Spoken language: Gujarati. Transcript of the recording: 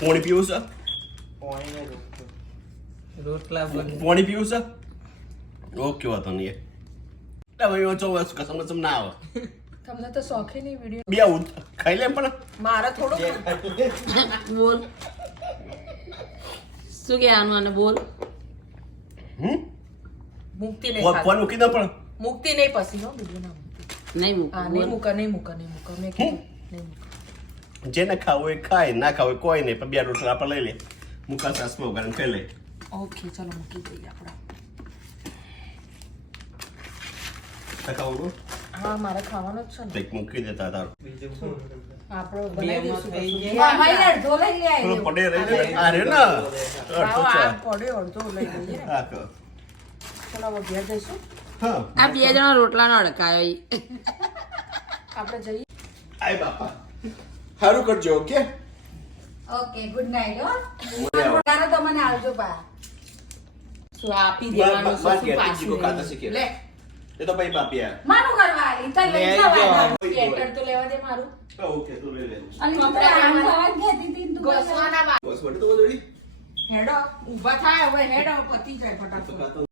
પાણી પીવું છે? પાણી ને રોટલો. રોટલા બને. પાણી પીવું છે? ઓકે વાતો નહીં. ભાઈ એમાં ચોવીસ કસમ કસમ ના આવે. તમને તો શોખી નહીં વીડિયો બે આવું ખાઈ લે પણ. મારા થોડું બોલ. શું કહેવાનું અને બોલ? હમ? મુક્તિ નહીં ફોન ખાતી. મૂકી દો પણ. મુક્તિ નહીં પછી હો બીજું ના નહીં મૂક નહીં મૂકા નહીં મૂકા નહીં મૂકા મેં કીધું. નહીં મૂકા. જેને ખાવું હોય ખાય ના ખાવું હોય કોઈ નહીં પણ બે રોટલા આપણે લઈ લે મુકા સાસમાં ગરમ કરી લે ઓકે ચલો મૂકી દઈએ આપણે ખાવું હા મારે ખાવાનું જ છે ને કંઈક મૂકી દેતા તારું બે બનાવી દઈશું થઈ કશું. ગયા. હા, પેલો ભાઈ, લઈ લે અરે, જાય આ રહ્યો ને અડધો આવો, આ અડધો લઈ લઈએ હા ચલો ઘેર જઈશું હા આ બે જણા રોટલાનો અડકાયો આપણે જઈએ આય બાપા સારું કરજો ઓકે? ઓકે ગુડ નાઈટ હો. પગાર તમને આવજો પા શું આપી દેવાનું? શું પાછું લેવું? લે. એ તો ભાઈ બાપિયા મારું કરવા આલી. તો લઈ જવા જાઓ. તો લેવા દે મારું. ઓકે તો લઈ લે અને તું તો આમ જ કહેતી હતી તું ગોસવાના વળી તો બોલડી હેડો. ઊભા થાય હવે હેડો પતી જાય તો ફટાફટ.